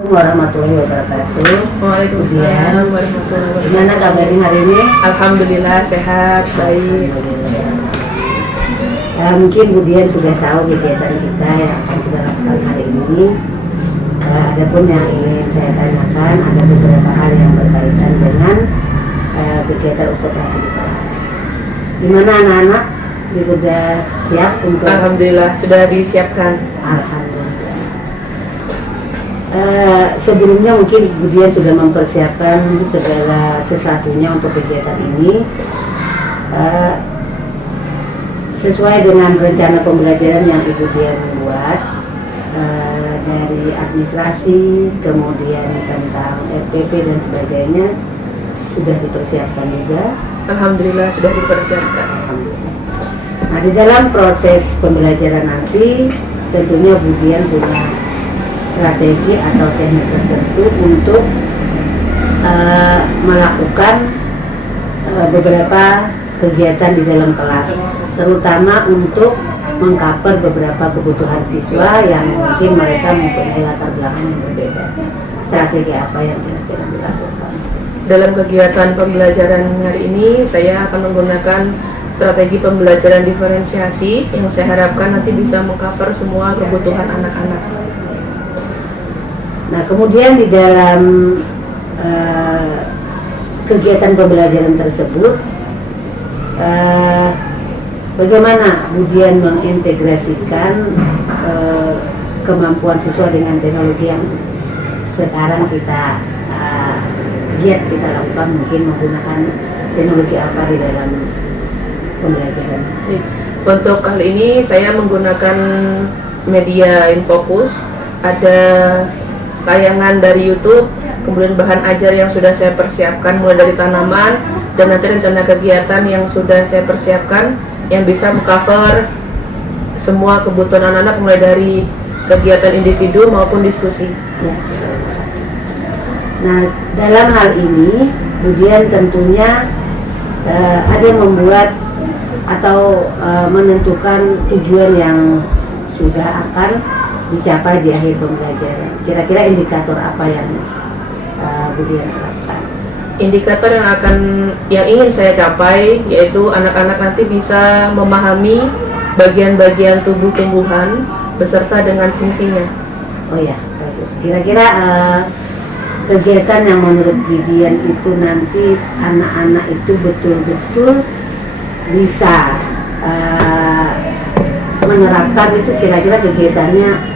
Warahmatullahi wabarakatuh. Waalaikumsalam warahmatullahi wabarakatuh. Gimana kabarnya hari ini? Alhamdulillah sehat, baik. Mungkin Bu Dian sudah tahu kegiatan kita yang akan kita lakukan hari ini. Adapun yang ingin saya tanyakan ada beberapa hal yang berkaitan dengan kegiatan observasi di kelas. Gimana anak-anak? Sudah siap untuk? Alhamdulillah sudah disiapkan. Alhamdulillah. Sebelumnya mungkin Bu Dian sudah mempersiapkan segala sesuatunya untuk kegiatan ini sesuai dengan rencana pembelajaran yang Ibu Dian buat, dari administrasi, kemudian tentang RPP dan sebagainya sudah dipersiapkan juga. Alhamdulillah sudah dipersiapkan. Nah, di dalam proses pembelajaran nanti tentunya Bu Dian punya strategi atau teknik tertentu untuk melakukan beberapa kegiatan di dalam kelas, terutama untuk mengcover beberapa kebutuhan siswa yang mungkin mereka mempunyai latar belakang yang berbeda. Strategi apa yang kira-kira dilakukan? Dalam kegiatan pembelajaran hari ini saya akan menggunakan strategi pembelajaran diferensiasi yang saya harapkan nanti bisa mengcover semua kebutuhan anak-anak. Nah, kemudian di dalam kegiatan pembelajaran tersebut, bagaimana Bu Dian mengintegrasikan kemampuan siswa dengan teknologi yang sekarang kita giat kita lakukan, mungkin menggunakan teknologi apa di dalam pembelajaran? Untuk kali ini saya menggunakan media Infocus, ada tayangan dari YouTube, kemudian bahan ajar yang sudah saya persiapkan mulai dari tanaman, dan nanti rencana kegiatan yang sudah saya persiapkan yang bisa mengcover semua kebutuhan anak-anak mulai dari kegiatan individu maupun diskusi. Ya, terima kasih. Nah, dalam hal ini Bu Dian tentunya ada membuat atau menentukan tujuan yang sudah akan dicapai di akhir pembelajaran. Kira-kira indikator apa yang Bu Dian lakukan? Indikator yang ingin saya capai yaitu anak-anak nanti bisa memahami bagian-bagian tubuh tumbuhan beserta dengan fungsinya. Oh ya, bagus. Kira-kira kegiatan yang menurut Bu Dian itu nanti anak-anak itu betul-betul bisa menerapkan itu, kira-kira kegiatannya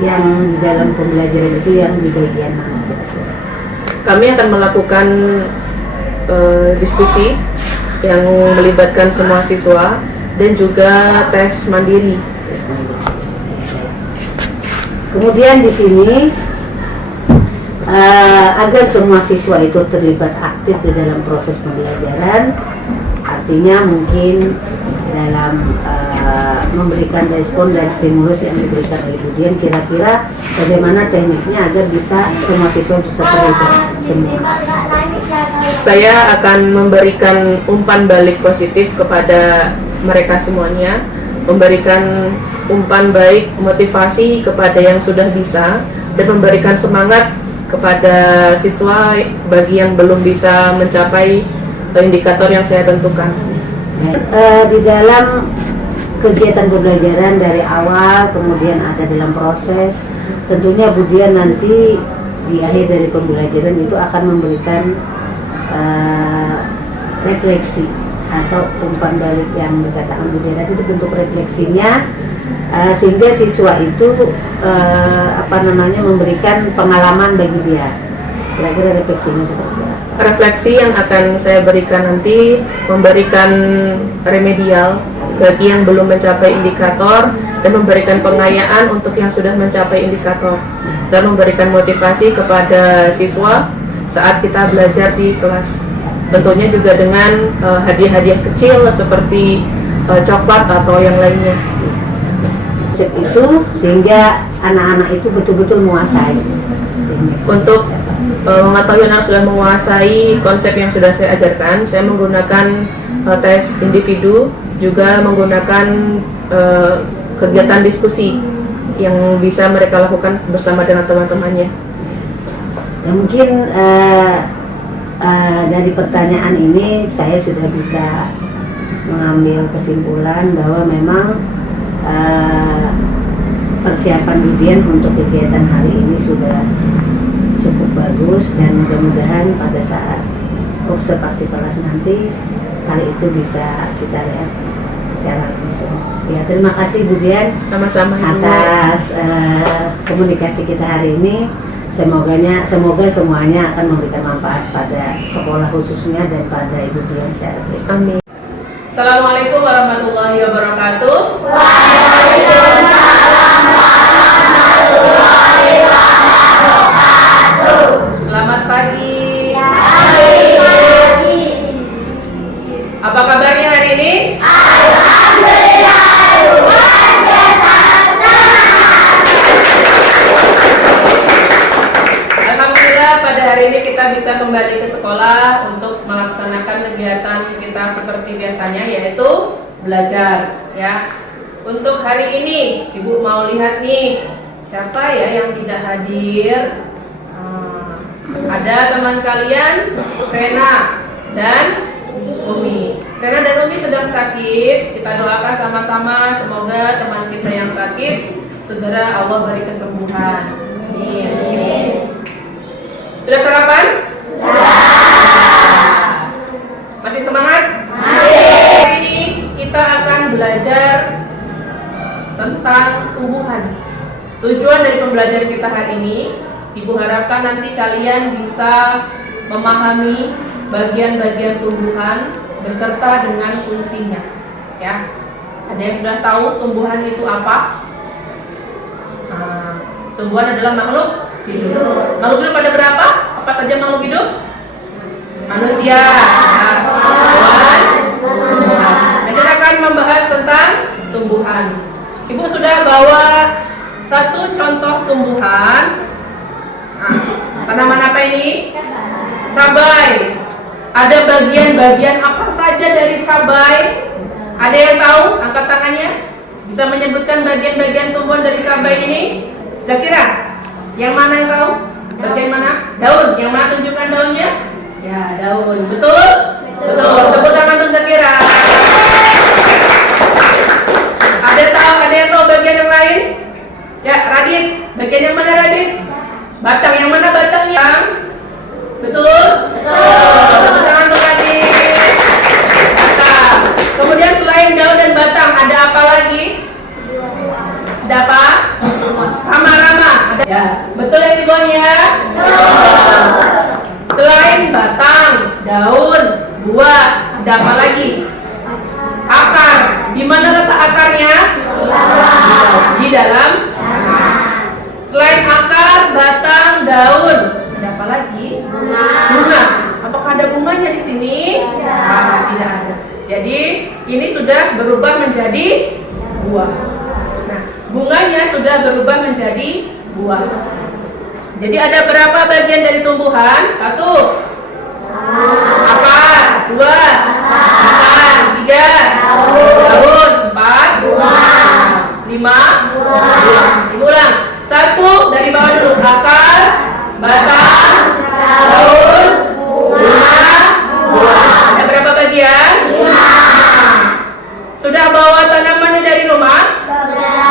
yang di dalam pembelajaran itu yang di bagian mana kira-kira? Kami akan melakukan diskusi yang melibatkan semua siswa dan juga tes mandiri. Kemudian di sini agar semua siswa itu terlibat aktif di dalam proses pembelajaran, artinya mungkin dalam memberikan respon dan stimulus yang diberikan oleh Bu Dian, kira-kira bagaimana tekniknya agar bisa semua siswa bisa terlibat semua? Saya akan memberikan umpan balik positif kepada mereka semuanya, memberikan umpan baik motivasi kepada yang sudah bisa, dan memberikan semangat kepada siswa bagi yang belum bisa mencapai indikator yang saya tentukan. Di dalam kegiatan pembelajaran dari awal kemudian ada dalam proses, tentunya Bu Dian nanti di akhir dari pembelajaran itu akan memberikan refleksi atau umpan balik yang dikatakan Bu Dian itu bentuk refleksinya, sehingga siswa itu memberikan pengalaman bagi dia. Kira-kira refleksinya seperti apa? Refleksi yang akan saya berikan nanti memberikan remedial bagi yang belum mencapai indikator dan memberikan pengayaan untuk yang sudah mencapai indikator, serta memberikan motivasi kepada siswa saat kita belajar di kelas. Tentunya juga dengan hadiah-hadiah kecil seperti coklat atau yang lainnya. Konsep itu sehingga anak-anak itu betul-betul menguasai. Untuk mengetahui anak sudah menguasai konsep yang sudah saya ajarkan, saya menggunakan tes individu, juga menggunakan kegiatan diskusi yang bisa mereka lakukan bersama dengan teman-temannya. Ya mungkin dari pertanyaan ini saya sudah bisa mengambil kesimpulan bahwa memang persiapan Budian untuk kegiatan hari ini sudah cukup bagus, dan mudah-mudahan pada saat observasi kelas nanti hal itu bisa kita lihat secara langsung. Ya, terima kasih Budian Sama-sama Ibu. atas komunikasi kita hari ini. Semoga semuanya akan memberikan manfaat pada sekolah khususnya dan pada Ibu Dian secara pribadi. Amin. Assalamualaikum warahmatullahi wabarakatuh. Selamat pagi. Apa kabarnya hari ini? Alhamdulillah pada hari ini kita bisa kembali ke sekolah untuk melaksanakan kegiatan kita seperti biasanya, yaitu belajar ya. Untuk hari ini Ibu mau lihat nih siapa ya yang tidak hadir. Ada teman kalian Rena dan Umi. Rena dan Umi sedang sakit. Kita doakan sama-sama semoga teman kita yang sakit segera Allah beri kesembuhan. Amin. Sudah sarapan? Masih semangat? Hari ini kita akan belajar tentang tumbuhan. Tujuan dari pembelajaran kita hari ini, Ibu harapkan nanti kalian bisa memahami bagian-bagian tumbuhan beserta dengan fungsinya. Ya, ada yang sudah tahu tumbuhan itu apa? Tumbuhan adalah makhluk hidup. Makhluk hidup ada berapa? Apa saja makhluk hidup? Manusia, hewan, tumbuhan. Nah, kita akan membahas tentang tumbuhan. Ibu sudah bawa satu contoh tumbuhan. Tanaman apa ini? Cabai. Ada bagian-bagian apa saja dari cabai? Ada yang tahu? Angkat tangannya. Bisa menyebutkan bagian-bagian tumbuhan dari cabai ini? Zakira, yang mana yang tahu? Bagian mana? Daun. Yang mana tunjukkan daunnya? Ya, daun. Betul? Betul. Tepuk tangan untuk Zakira. Ada yang tahu bagian yang lain? Ya, Radit. Bagian yang mana Radit? Batang. Yang mana batang yang? Betul? Betul. Tepuk tangan untuk Radit. Batang. Kemudian selain daun dan batang, ada apa lagi? Ada apa? Rama-rama. Ada. Ya, betul yang di bawahnya? Betul. Selain batang, daun, buah, ada apa lagi? Akar. Di mana letak akarnya? Di dalam tanah. Selain akar, batang, daun, ada apa lagi? Bunga. Apakah ada bunganya di sini? Tidak ada. Jadi ini sudah berubah menjadi buah. Nah, bunganya sudah berubah menjadi buah. Jadi ada berapa bagian dari tumbuhan? 1. Akar. 2. Batang. 3. Daun. 4. 5. Buah. Ulang. 1 dari bawah dulu. Akar, batang, daun, bunga, buah. Ada berapa bagian? 5. Sudah bawa tanamannya dari rumah?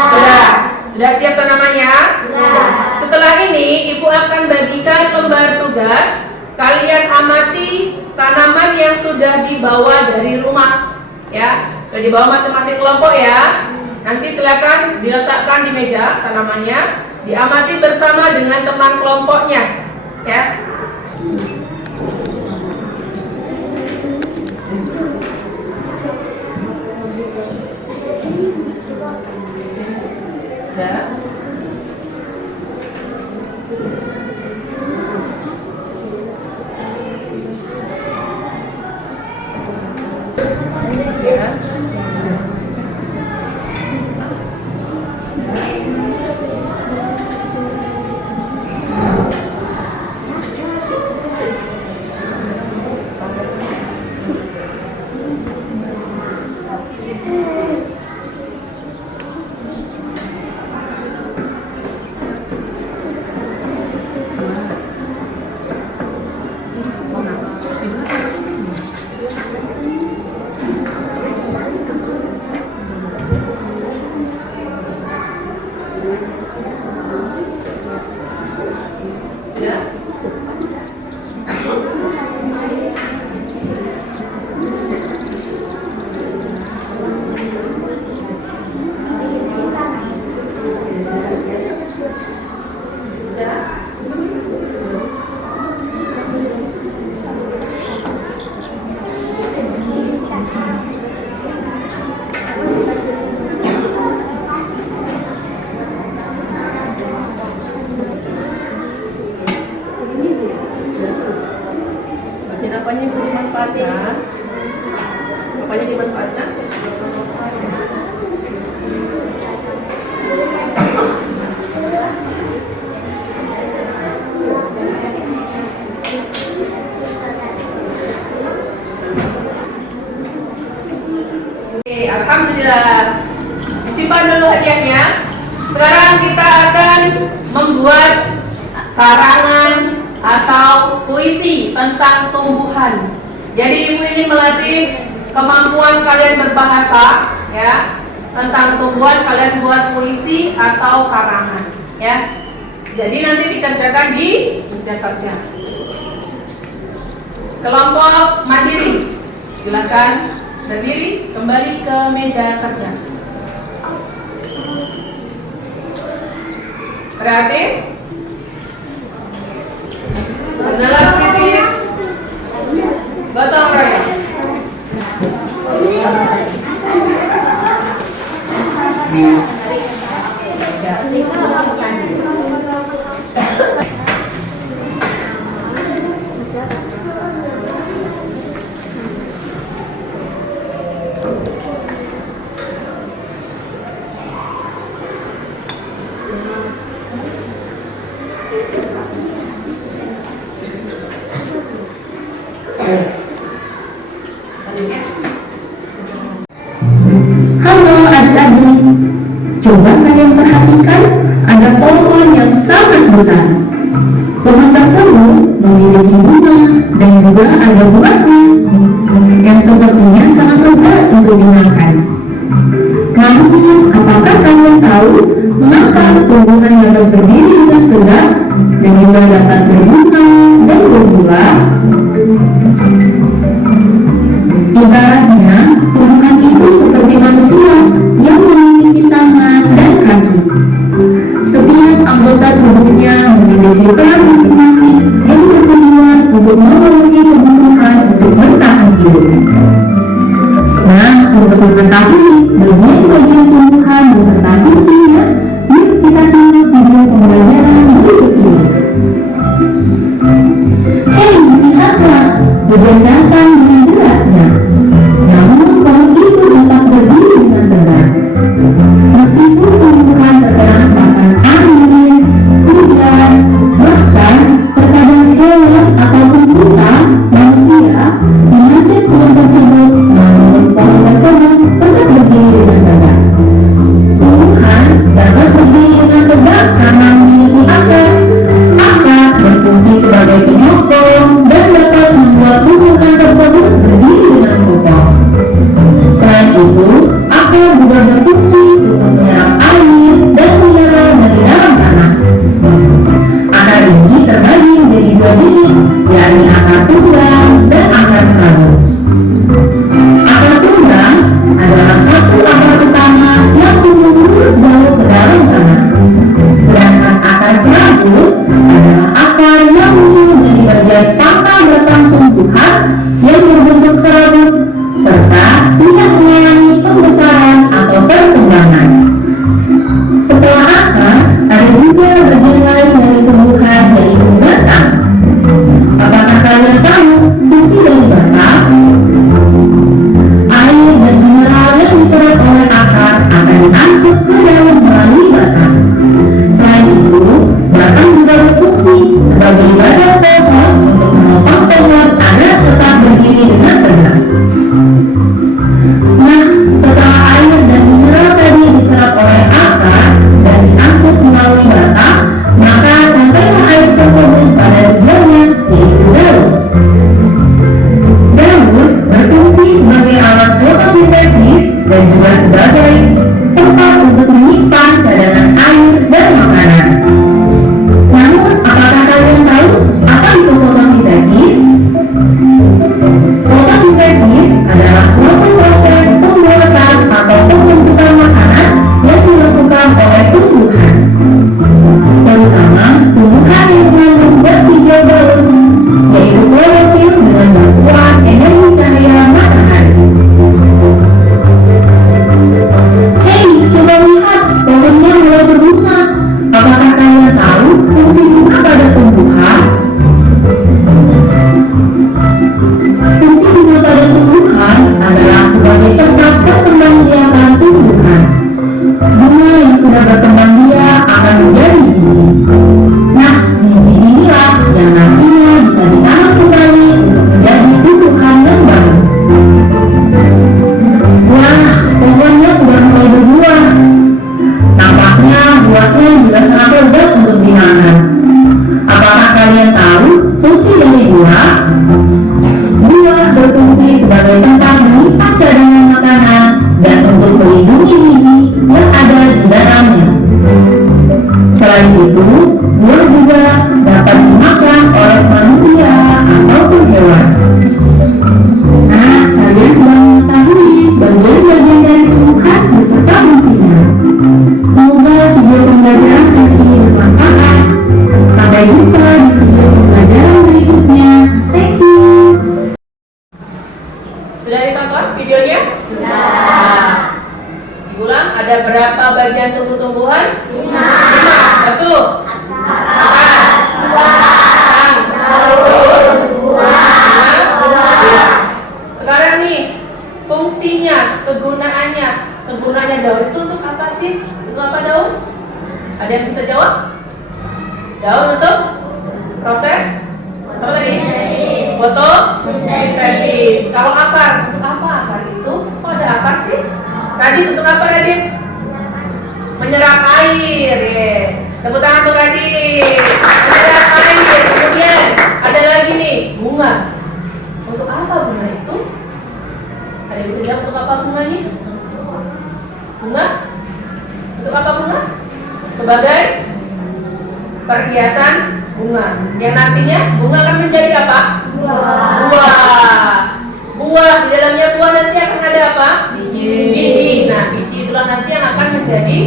Sudah. Sudah siap tanamannya? Sudah. Setelah ini Ibu akan bagikan lembar tugas. Kalian amati tanaman yang sudah dibawa dari rumah. Ya, sudah dibawa masing-masing kelompok ya. Nanti silakan diletakkan di meja tanamannya, diamati bersama dengan teman kelompoknya, ya. Ya. apanya yang bisa dimanfaatkan? Apanya dimanfaatkan? Oke, alhamdulillah. Simpan dulu hadiahnya. Sekarang kita akan membuat karangan atau puisi tentang tumbuhan. Jadi ibu ini melatih kemampuan kalian berbahasa, ya, tentang tumbuhan. Kalian buat puisi atau karangan, ya. Jadi nanti dikerjakan di meja kerja. Kelompok mandiri, silakan berdiri kembali ke meja kerja. Kreatif, adalah kritis, gotong royong. Halo adik-adik, coba kalian perhatikan ada pohon yang sangat besar. Pohon tersebut memiliki bunga dan juga ada buahnya yang sepertinya sangat lezat untuk dimakan. Namun, apakah kalian tahu mengapa tumbuhan dapat berdiri dengan tegak dan juga dapat berbunga dan berbuah? Ibaratnya, tumbuhan itu seperti manusia yang memiliki tangan dan kaki. Setiap anggota tubuhnya memiliki peran masing-masing yang bertujuan untuk memenuhi kebutuhan untuk bertahan hidup. Nah, untuk mengetahui bagian-bagian tumbuhan beserta fungsinya, yuk kita simak video pembelajaran berikut ini. Hei, lihatlah, hujan datang dengan derasnya. Namun pohon itu tetap berdiri dengan tegak. Meskipun tumbuhan terkena pasan angin, hujan, bahkan dilakukan oleh manusia ataupun hewan. Nah, kalian sudah mengetahui bagian-bagian dari tumbuhan beserta fungsinya. Semoga video pembelajaran kali ini bermanfaat. Sampai jumpa di video pembelajaran berikutnya. Thank you. Sudah ditonton videonya? Sudah. Diulang, ada berapa bagian tumbuh-tumbuhan? 5. Satu. Akar. 2. Daun. 2. Sekarang nih, fungsinya, kegunaannya daun itu untuk apa sih? Untuk apa daun? Ada yang bisa jawab? Daun untuk proses apa tadi? Fotosintesis. Kalau akar, untuk apa akar itu? Kok ada akar sih? Radit untuk apa Radit? Menyerap air. Tepuk tangan untuk Radit. Menyerap air. Kemudian ada lagi nih, bunga. Untuk apa bunga itu? Ada yang bisa jawab untuk apa bunganya? Bunga? Untuk apa bunga? Sebagai perhiasan bunga. Yang nantinya bunga akan menjadi apa? Buah. Di dalamnya buah nanti akan ada apa? Biji. Nah, biji itulah nanti yang akan menjadi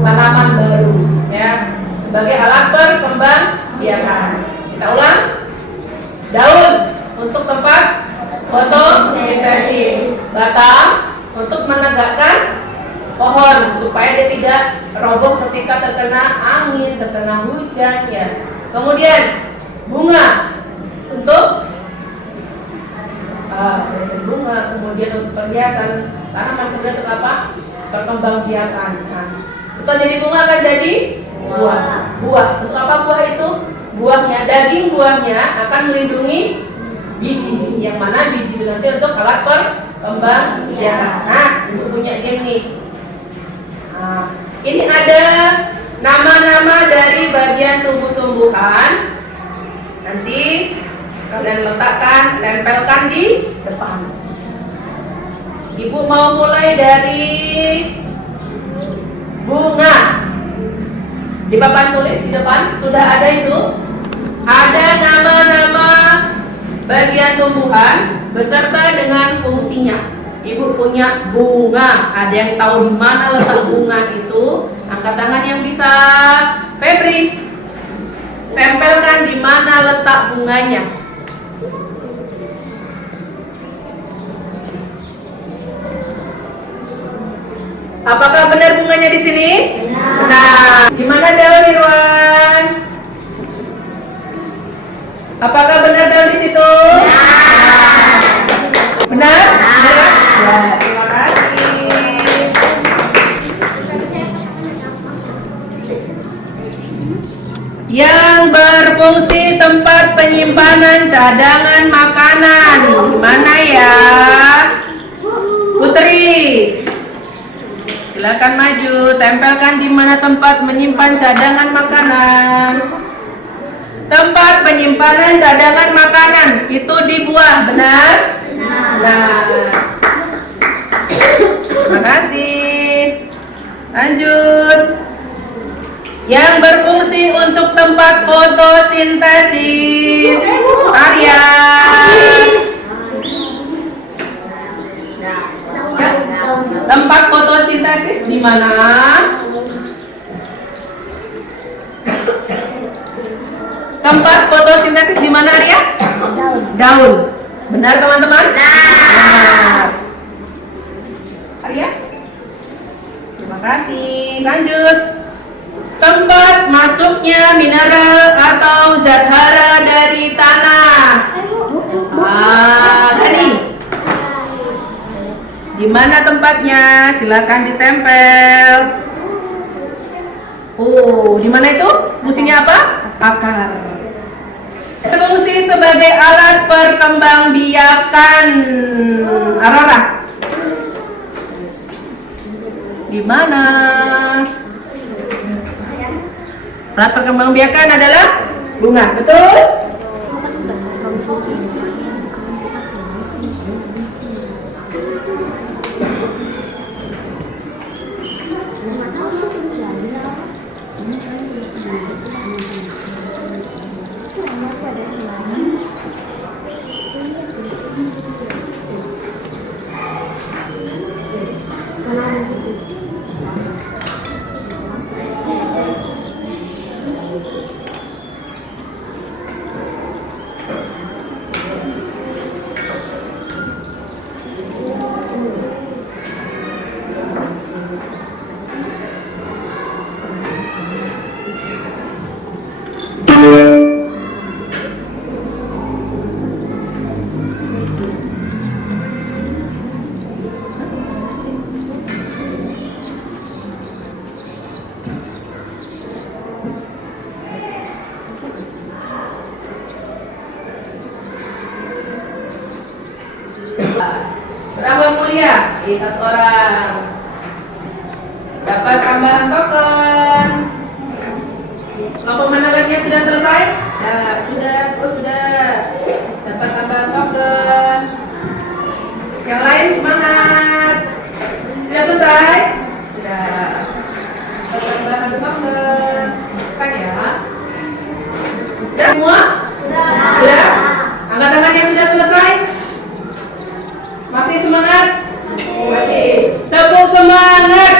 tanaman baru, ya, sebagai alat perkembangbiakan. Kita ulang. Daun untuk tempat fotosintesis. Batang untuk menegakkan pohon supaya dia tidak roboh ketika terkena angin, terkena hujan, ya. Kemudian bunga untuk bunga, kemudian untuk perhiasan tanaman, kemudian untuk apa? Perkembangbiakan. Nah, setelah jadi bunga akan jadi buah. Untuk apa buah itu? Buahnya, daging buahnya akan melindungi biji, yang mana biji itu nanti untuk alat perkembangbiakan. Nah, untuk punya game nih. Nah, ini ada nama-nama dari bagian tumbuh-tumbuhan. Nanti kalian letakkan, tempelkan di depan. Ibu mau mulai dari bunga. Di papan tulis di depan sudah ada itu. Ada nama-nama bagian tumbuhan beserta dengan fungsinya. Ibu punya bunga. Ada yang tahu di mana letak bunga itu? Angkat tangan yang bisa. Febri, tempelkan di mana letak bunganya. Apakah benar bunganya di sini? Benar. Di mana daun, Irwan? Apakah benar daun di situ? Benar? Benar? Ya, terima kasih. Yang berfungsi tempat penyimpanan cadangan makanan. Di mana ya? Putri, silakan maju, tempelkan di mana tempat menyimpan cadangan makanan. Tempat penyimpanan cadangan makanan itu di buah, benar? Nah, terima kasih. Lanjut. Yang berfungsi untuk tempat fotosintesis. Arya. Ya. Tempat fotosintesis di mana? Tempat fotosintesis di mana, Arya? Daun. Benar, teman-teman? Benar. Arya? Terima kasih. Lanjut. Tempat masuknya mineral atau zat hara dari tanah. Tadi. Di mana tempatnya? Silakan ditempel. Oh, di mana itu? Fungsinya apa? Akar. Fungsi sebagai alat perkembangbiakan. Aurora. Di mana? Alat perkembangbiakan adalah bunga, betul? Satu orang. Dapat tambahan token. Kelompok mana lagi yang sudah selesai? Nah, sudah. Oh, sudah. Dapat tambahan token. Yang lain semangat. Sudah selesai? Sudah. Dapat tambahan token. Kan ya? Sudah semua? Sudah. Angkat tangan yang sudah selesai. Masih semangat? Masih. Tepuk semangat.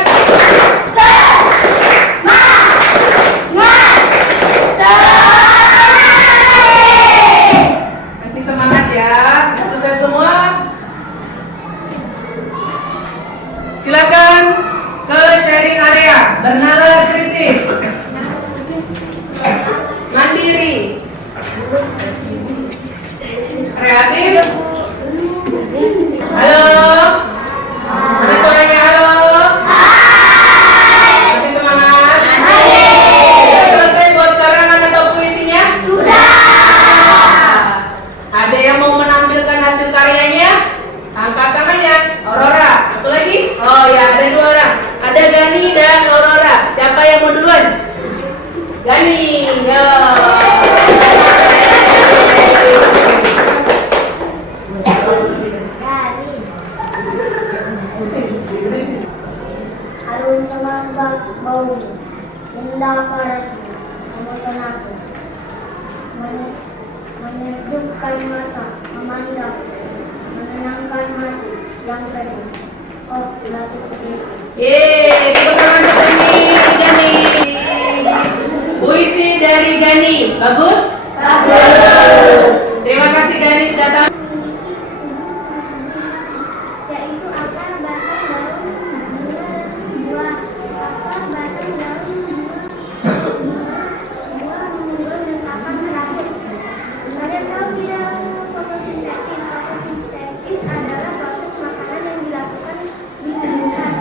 Masih semangat ya. Sudah selesai semua? Silakan ke sharing area. Bernalar kritis. Mandiri. Kreatif. Halo. Mana suaranya? Halo. Masih semangat? Sudah selesai buat karangan atau puisinya? Sudah. Ada yang mau menampilkan hasil karyanya? Angkat tangannya. Aurora. Satu lagi? Oh ya, ada 2 orang. Ada Gani dan Aurora. Siapa yang mau duluan? Gani. Yo. Harum semerbak bau, indah parasnya, memesonaku, menyejukkan mata, memandang, menenangkan hati yang sedih. Oh, latih sedih. Yeay, tepuk tangan untuk Gani. Puisi dari Gani, bagus? Bagus. Terima kasih Gani sudah datang. Yaitu akar, batang, daun, bunga, buah. Akar, batang, daun, buah, mengumpul dan akan terakhir. Ada tahu tidak fotosintesis? Fotosintesis adalah proses makanan yang dilakukan di tumbuhan.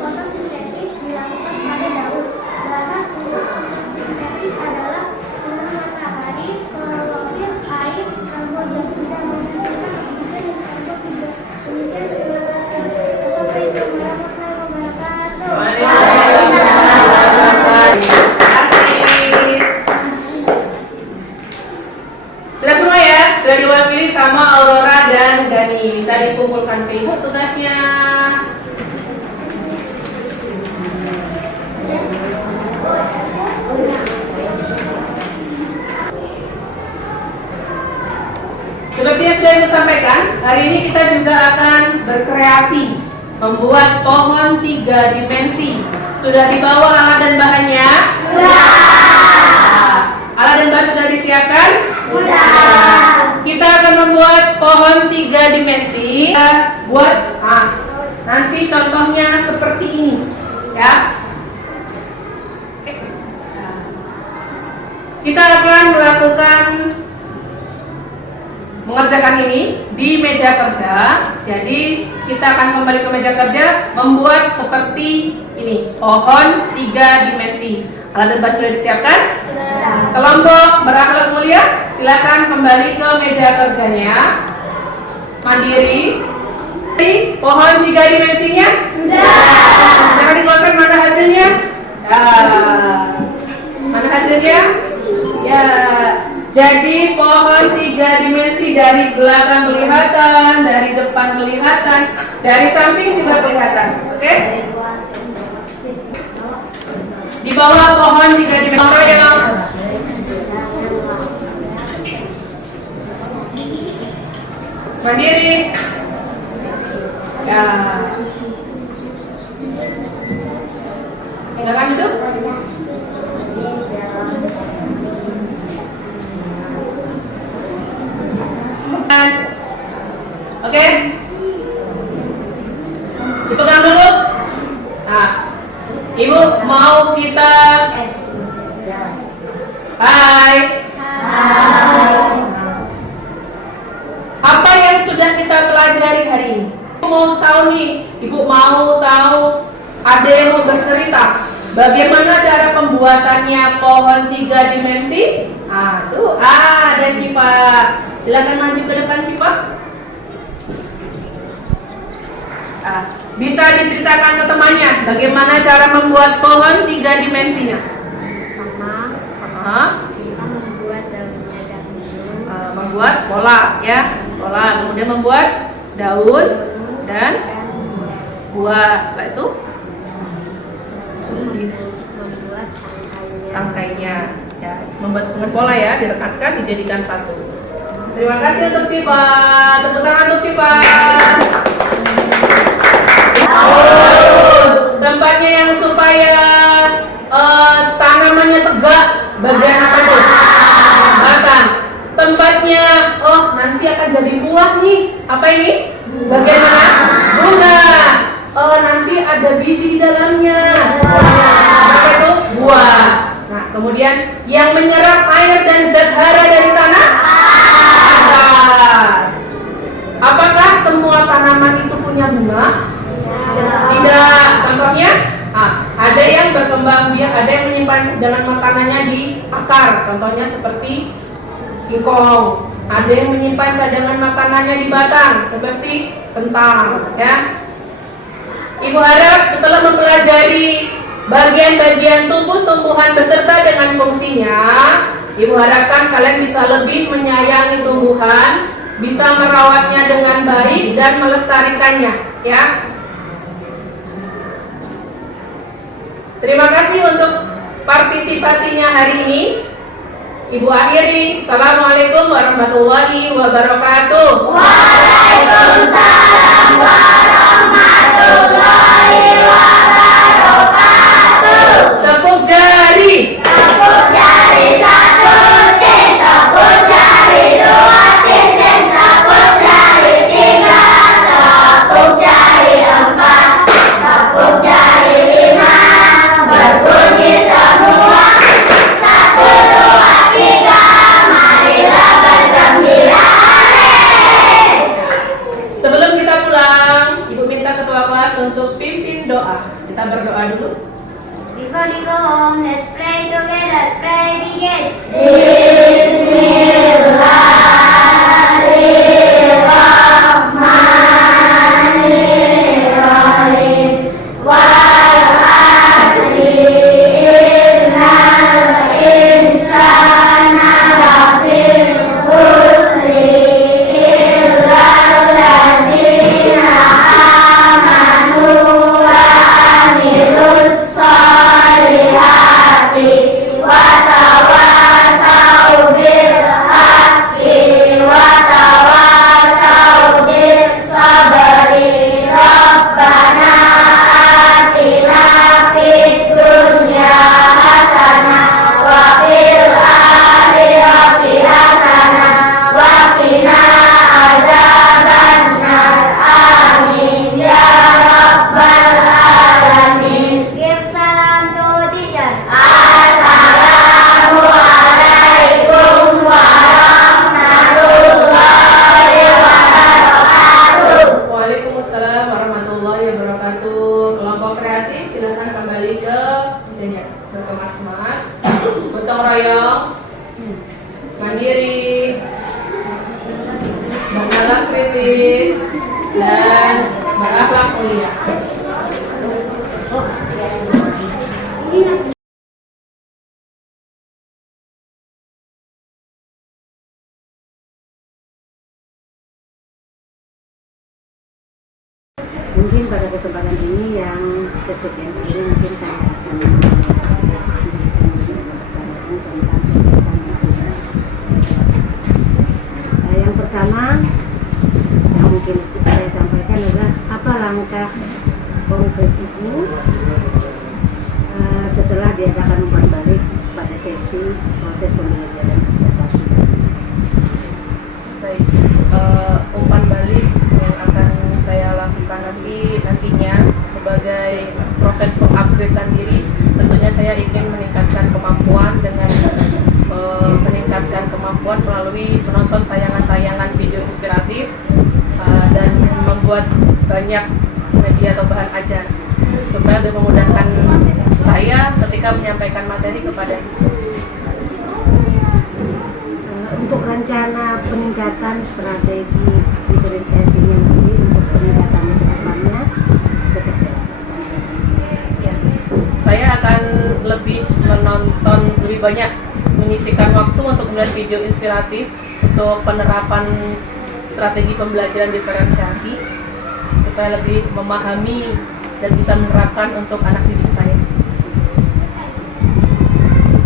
Fotosintesis dilakukan pada daun. Bahan untuk fotosintesis adalah sinar matahari, klorofil, air, karbodioksida menghasilkan oksigen dan karbon. Demikian terima kasih. Assalamualaikum warahmatullahi wabarakatuh. Sudah semua ya? Sudah diwakili sama Aurora dan Gani. Bisa dikumpulkan ke ibu tugasnya. Seperti yang sudah Ibu sampaikan, hari ini kita juga akan berkreasi, membuat pohon 3 dimensi. Sudah dibawa alat dan bahannya? Sudah. Alat dan bahan sudah disiapkan? Sudah. Kita akan membuat pohon 3 dimensi. Buat, nanti contohnya seperti ini, ya. Kita akan melakukan mengerjakan ini di meja kerja. Jadi kita akan kembali ke meja kerja, membuat seperti ini, pohon 3 dimensi. Alat dan bahan sudah disiapkan? Sudah. Kelompok berakhlak mulia, silakan kembali ke meja kerjanya. Mandiri. Pohon 3 dimensinya? Sudah. Jangan dikeluarkan, mana hasilnya? Mana hasilnya? Ya. Jadi pohon 3 dimensi, dari belakang kelihatan, dari depan kelihatan, dari samping juga kelihatan. Oke? Di bawah pohon 3 dimensi yang mandiri. Ya. Silakan duduk. Oke, dipegang dulu. Nah, Ibu mau kita Hai. Apa yang sudah kita pelajari hari ini? Ibu mau tahu nih, Ibu mau tahu, ada yang mau bercerita bagaimana cara pembuatannya pohon 3 dimensi? Tuh, ada Syifa. Silakan maju ke depan Syifa. Nah, bisa diceritakan ke temannya bagaimana cara membuat pohon 3 dimensinya. Kita membuat daunnya dahulu. Membuat pola ya, pola, kemudian membuat daun dan buah. Setelah itu Membuat tangkainya ya, membuat dengan pola ya, direkatkan dijadikan satu. Terima kasih untuk Siva. Tepuk tangan untuk Siva. Tempatnya yang supaya tanamannya tegak, bagian apa tuh? Batang. Tempatnya, oh nanti akan jadi buah nih. Apa ini? Bagian mana? Bunga. Oh nanti ada biji di dalamnya. Apa itu? Buah. Nah kemudian yang menyerap air dan zat hara dari tanah? Akar. Apakah semua tanaman itu punya bunga? Tidak. Contohnya, ada yang berkembang biak, ada yang menyimpan cadangan makanannya di akar. Contohnya seperti singkong. Ada yang menyimpan cadangan makanannya di batang, seperti kentang. Ya. Ibu harap setelah mempelajari bagian-bagian tubuh tumbuhan beserta dengan fungsinya, Ibu harapkan kalian bisa lebih menyayangi tumbuhan, bisa merawatnya dengan baik dan melestarikannya. Ya. Terima kasih untuk partisipasinya hari ini. Ibu akhiri. Assalamualaikum warahmatullahi wabarakatuh. Waalaikumsalam warahmatullahi wabarakatuh. Tepuk jari. Tepuk jari 1 tim, tepuk jari 2 tim, tepuk jari 3, tepuk jari 4, tepuk jari 5. Berbunyi semua 1, 2, 3. Marilah bergembira. Sebelum kita pulang, Ibu minta ketua kelas untuk pimpin doa. Kita berdoa dulu. Before we go home, let's pray together. Pray begin. Bismillahirrahmanirrahim. Wal asri innal insana lafil khusri illal ladzina amanu wa amilus solihati wa tawasau bil haqqi wa tawasau bis sabri. Rabbana atina fid dunya hasanah wa fil akhirati hasanah wa qina adzabannar. Amin ya rabbal alamin. Give salam to teacher. Assalamualaikum warahmatullahi wabarakatuh. Waalaikumsalam warahmatullahi wabarakatuh. Kelompok kreatif silakan kembali ke meja berkemas-kemas. Gotong royong, mandiri, berakhlak kritis, dan berakhlak mulia. Mungkin pada kesempatan ini yang kesekian kali mungkin saya akan yang pertama yang mungkin saya sampaikan adalah apa langkah konkret Ibu setelah diadakan umpan balik pada sesi proses pembelajaran observasi. Baik, umpan balik yang akan saya lakukan nantinya sebagai proses pengupgradean diri, tentunya saya ingin meningkatkan kemampuan dengan meningkatkan kemampuan melalui menonton tayangan-tayangan video inspiratif dan membuat banyak media atau bahan ajar supaya lebih memudahkan saya ketika menyampaikan materi kepada siswa. Untuk rencana peningkatan strategi diferensiasinya nanti untuk peningkatan ke depannya lebih menonton, lebih banyak menyisihkan waktu untuk melihat video inspiratif untuk penerapan strategi pembelajaran diferensiasi supaya lebih memahami dan bisa menerapkan untuk anak didik saya.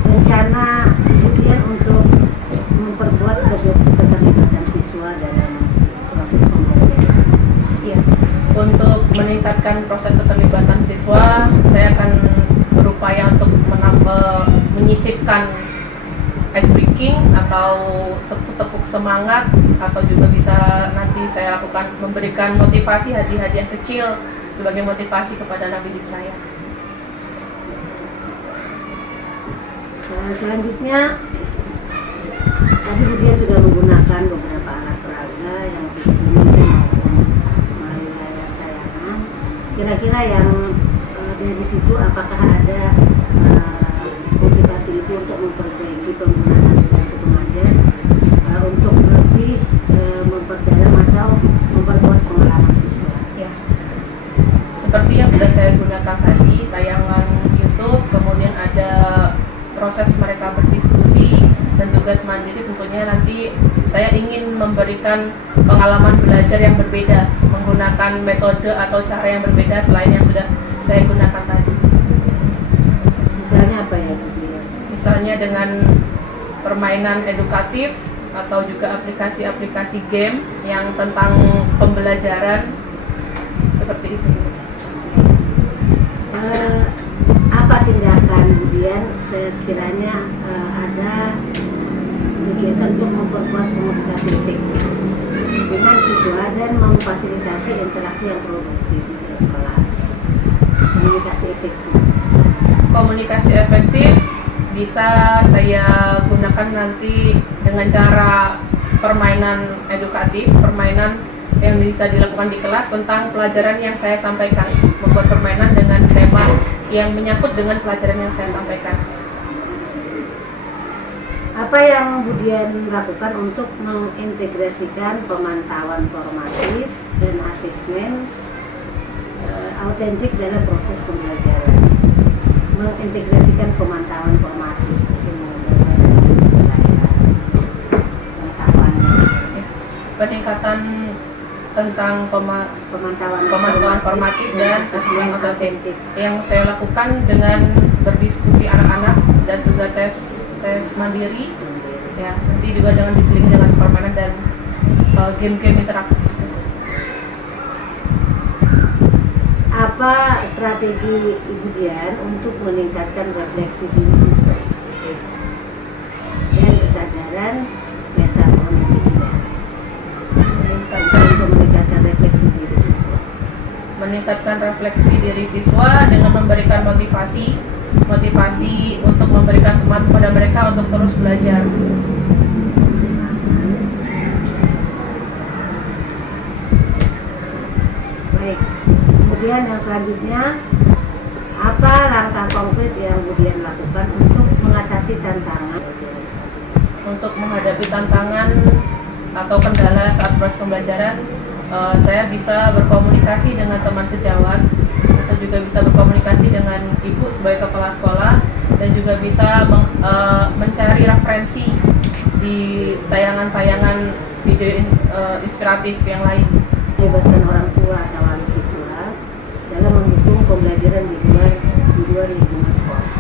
Rencana kemudian untuk memperkuat keterlibatan siswa dalam proses pembelajaran. Iya, untuk meningkatkan proses keterlibatan siswa, saya akan berupaya untuk menyisipkan ice breaking atau tepuk-tepuk semangat, atau juga bisa nanti saya lakukan memberikan motivasi, hadiah-hadiah kecil sebagai motivasi kepada anak didik saya. Selanjutnya, tadi Budian sudah menggunakan beberapa alat peraga yang Indonesia maupun melalui layar tayangan. Kira-kira yang dari situ apakah ada motivasi itu untuk memperbaiki penggunaan kartu pengajar untuk lebih memperdalam atau memperkuat pengalaman siswa? Ya, seperti yang sudah saya gunakan tadi, tayangan YouTube, kemudian ada proses mereka berdiskusi dan tugas mandiri. Tentunya nanti saya ingin memberikan pengalaman belajar yang berbeda menggunakan metode atau cara yang berbeda selain yang sudah saya gunakan tadi. Misalnya apa ya? Misalnya dengan permainan edukatif atau juga aplikasi-aplikasi game yang tentang pembelajaran seperti itu. Apa tindakan Budian sekiranya ada kegiatan untuk memperkuat komunikasi efektif dengan siswa dan memfasilitasi interaksi yang produktif di kelas? Komunikasi efektif. Komunikasi efektif bisa saya gunakan nanti dengan cara permainan edukatif, permainan yang bisa dilakukan di kelas tentang pelajaran yang saya sampaikan, membuat permainan dengan tema yang menyangkut dengan pelajaran yang saya sampaikan. Apa yang Budian lakukan untuk mengintegrasikan pemantauan formatif dan asesmen autentik dalam proses pembelajaran? Mengintegrasikan pemantauan formatif, pengetahuan, peningkatan tentang pemantauan formatif dan asesmen autentik yang saya lakukan dengan berdiskusi anak-anak dan juga tes mandiri, ya, nanti juga dengan diselingi dengan permainan dan game-game interaktif. Apa strategi Ibu Dian untuk meningkatkan refleksi diri siswa dan kesadaran metakognitif untuk meningkatkan refleksi diri siswa? Meningkatkan refleksi diri siswa dengan memberikan motivasi untuk memberikan semangat kepada mereka untuk terus belajar. Baik. Kemudian yang selanjutnya, apa langkah konkret yang Budian lakukan untuk mengatasi tantangan? Untuk menghadapi tantangan atau kendala saat proses pembelajaran, saya bisa berkomunikasi dengan teman sejawat, atau juga bisa berkomunikasi dengan ibu sebagai kepala sekolah, dan juga bisa mencari referensi di tayangan-tayangan video inspiratif yang lain. Melibatkan orang tua atau wali siswa dalam mendukung pembelajaran di luar lingkungan sekolah.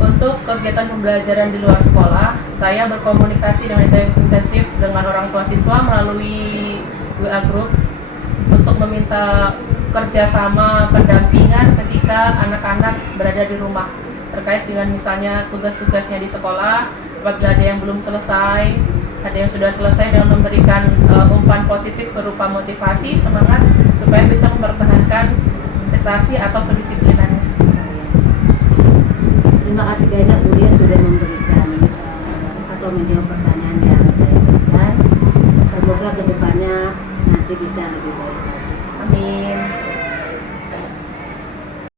Untuk kegiatan pembelajaran di luar sekolah, saya berkomunikasi dengan intensif dengan orang tua siswa melalui WA Group untuk meminta kerjasama pendampingan ketika anak-anak berada di rumah terkait dengan misalnya tugas-tugasnya di sekolah. Apabila ada yang belum selesai, ada yang sudah selesai, dengan memberikan umpan positif berupa motivasi, semangat supaya bisa mempertahankan prestasi atau kedisiplinannya. Terima kasih banyak Budian sudah memberikan atau menjawab pertanyaan yang saya berikan. Semoga kedepannya nanti bisa lebih baik. Amin.